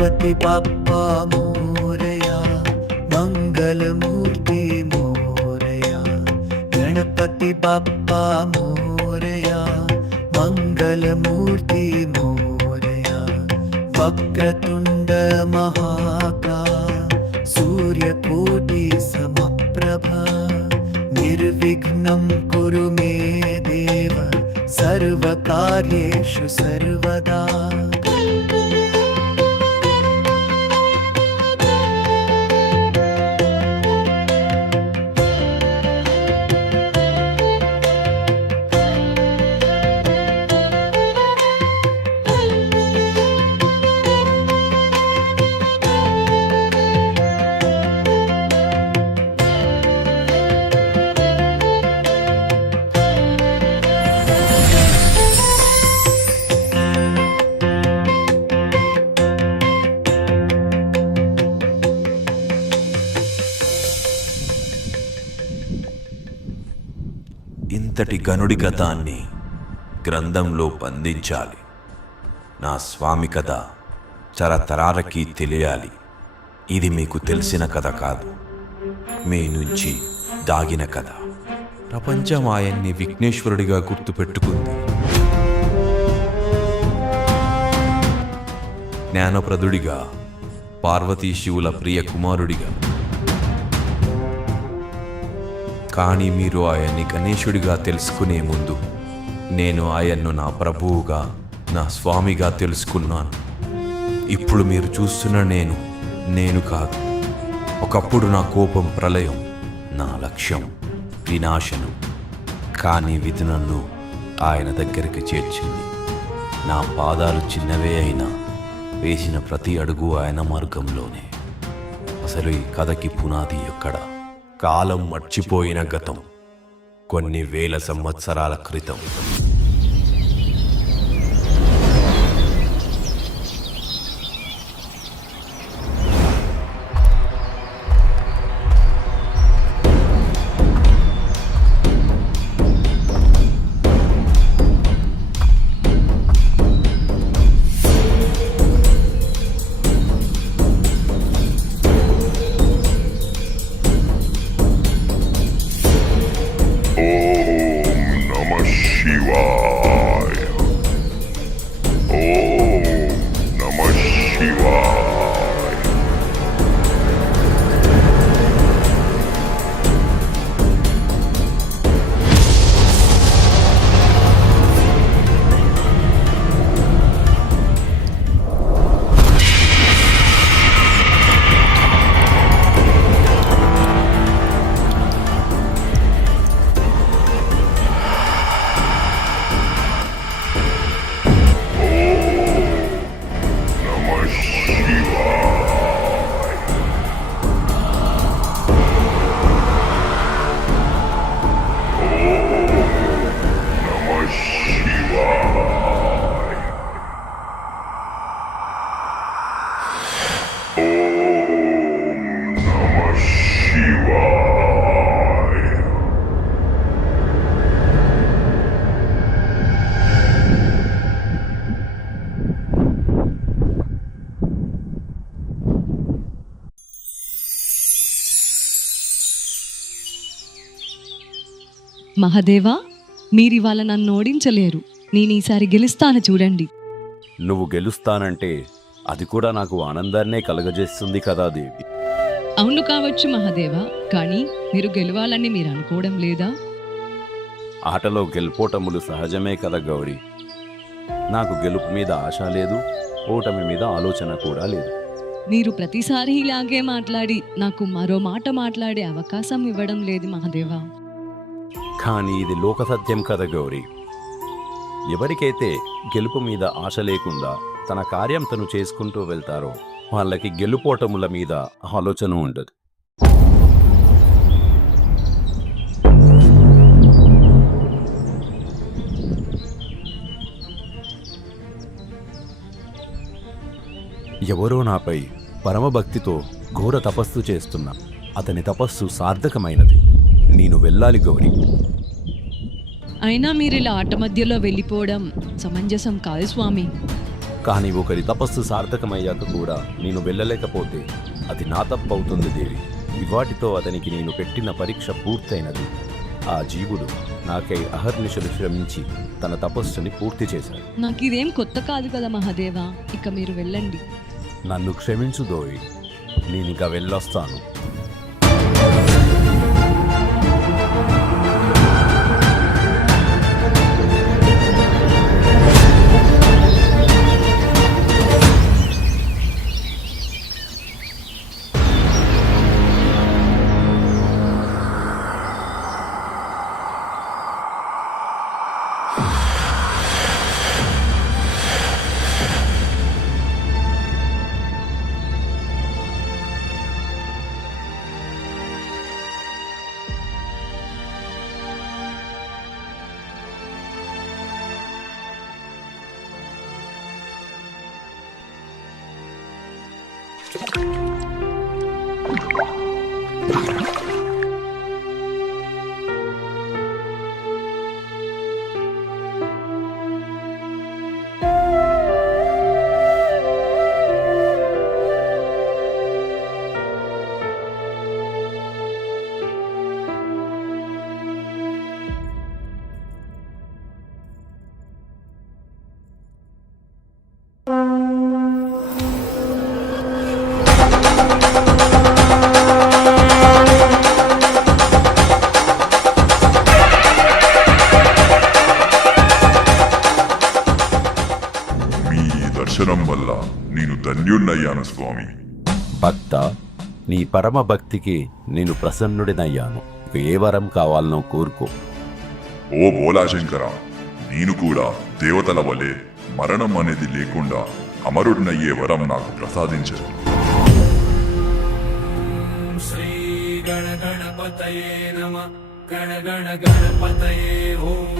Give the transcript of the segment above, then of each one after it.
गणपति बाप्पा मोरया, मंगलमूर्ति मोरया। गणपति बाप्पा मोरया, मंगलमूर्ति मोरया। वक्रतुंड महाकाय, सूर्यकोटि समप्रभा। निर्विघ्नं कुरु मे देव, सर्वकार्येषु सर्वदा। ఇంతటి గనుడి గతాన్ని గ్రంథంలో బంధించాలి. నా స్వామి కథ తరతరాలకి తెలియాలి. ఇది మీకు తెలిసిన కథ కాదు, మీ నుంచి దాగిన కథ. ప్రపంచం ఆయన్ని విఘ్నేశ్వరుడిగా గుర్తుపెట్టుకుంది. జ్ఞానప్రదుడిగా, పార్వతీ శివుల ప్రియ కుమారుడిగా. కానీ మీరు ఆయన్ని గణేశుడిగా తెలుసుకునే ముందు నేను ఆయన్ను నా ప్రభువుగా, నా స్వామిగా తెలుసుకున్నాను. ఇప్పుడు మీరు చూస్తున్న నేను కాదు. ఒకప్పుడు నా కోపం ప్రళయం, నా లక్ష్యం వినాశనం. కానీ విధి నన్ను ఆయన దగ్గరికి చేర్చింది. నా పాదాలు చిన్నవే అయినా వేసిన ప్రతి అడుగు ఆయన మార్గంలోనే. అసలు ఈ కథకి పునాది ఎక్కడ? కాలం మర్చిపోయిన గతం, కొన్ని వేల సంవత్సరాల క్రితం. మహాదేవా, మీరివాళ నన్ను ఓడించలేరు. నేను ఈసారి గెలుస్తాను చూడండి. నువ్వు గెలుస్తానంటే అది కూడా నాకు ఆనందాన్నే కలగజేస్తుంది కదా దేవి. అవును కావచ్చు మహాదేవా, కానీ మీరు గెలవాలని మీరు అనుకోవడం లేదా? ఆటలో గెలుపోటములు సహజమే కదా గౌరీ. నాకు గెలుపు మీద ఆశ లేదు, ఓటమి మీద ఆలోచన కూడా లేదు. మీరు ప్రతిసారి ఇలాగే మాట్లాడి నాకు మరో మాట మాట్లాడే అవకాశం ఇవ్వడం లేదు మహాదేవా. కానీ ఇది లోక సత్యం కదా గౌరీ. ఎవరికైతే గెలుపు మీద ఆశ లేకుండా తన కార్యం తను చేసుకుంటూ వెళ్తారో వాళ్ళకి గెలుపోటముల మీద ఆలోచన ఉండదు. ఎవరో నాపై పరమభక్తితో ఘోర తపస్సు చేస్తున్నా. అతని తపస్సు సార్థకమైనది. నేను వెళ్ళాలి గౌరీ. అయినా మీరు ఇలా ఆట మధ్యలో వెళ్ళిపోవడం సమంజసం కాదు స్వామి. కానీ ఒకరి తపస్సు సార్థకమయ్యాక కూడా నేను వెళ్ళలేకపోతే అది నా తప్పు అవుతుంది దేవి. ఇవాటితో అతనికి నేను పెట్టిన పరీక్ష పూర్తయినది. ఆ జీవుడు నాకై అహర్నిశలు శ్రమించి తన తపస్సుని పూర్తి చేశాడు. నాకు ఇదేం కొత్త కాదు కదా మహాదేవా, ఇక మీరు వెళ్ళండి. నన్ను క్షమించు దోయి, నేనిక వెళ్ళొస్తాను. దర్శనం వల్ల నేను ధన్యుణ్ణయ్యాను స్వామి. భక్త, నీ పరమ భక్తికి నేను ప్రసన్నుడినయ్యాను. ఇక ఏ వరం కావాలనో కోరుకో. ఓ బోలాశంకర, నేను కూడా దేవతల వలె మరణం అనేది లేకుండా అమరుడినయ్యే వరం నాకు ప్రసాదించరు. శ్రీ గణ గణపతయే నమః. గణ గణ గణపతయే ఓం.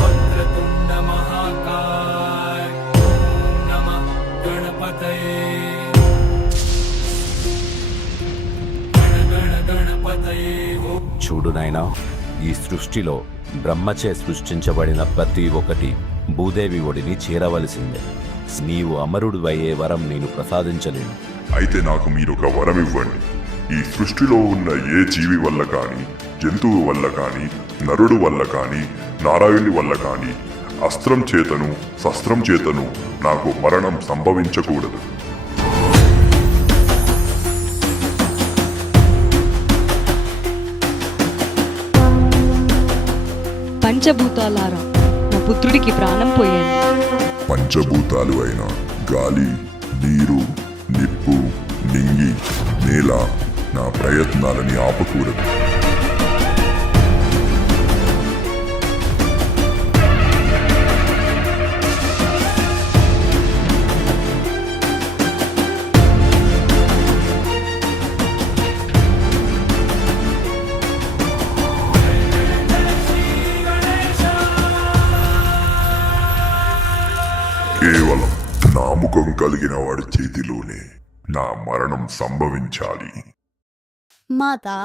వక్రతుండ మహాకాయ ఓం నమః గణపతయే. గణ గణ గణపతయే ఓం. చూడు నాయనా, ఈ సృష్టిలో బ్రహ్మచే సృష్టించబడిన ప్రతి ఒక్కటి భూదేవి ఒడిని చేరవలసిందే. నీవు అమరుడు అయ్యే వరం నేను ప్రసాదించలేను. అయితే నాకు మీరొక వరం ఇవ్వండి. ఈ సృష్టిలో ఉన్న ఏ జీవి వల్ల కానీ, జంతువు వల్ల కానీ, నరుడు వల్ల కానీ, నారాయణుని వల్ల కానీ అస్త్రం చేతను శస్త్రం చేతను నాకు మరణం సంభవించకూడదు. పంచభూతాలారా, నా పుత్రుడికి ప్రాణం పోయండి. పంచభూతాలు అయిన గాలి, నీరు, నిప్పు, నింగి, నేల నా ప్రయత్నాలని ఆపకూడదు. కేవలం నాముఖం కలిగిన వాడి చేతిలోనే నా మరణం సంభవించాలి. మాతా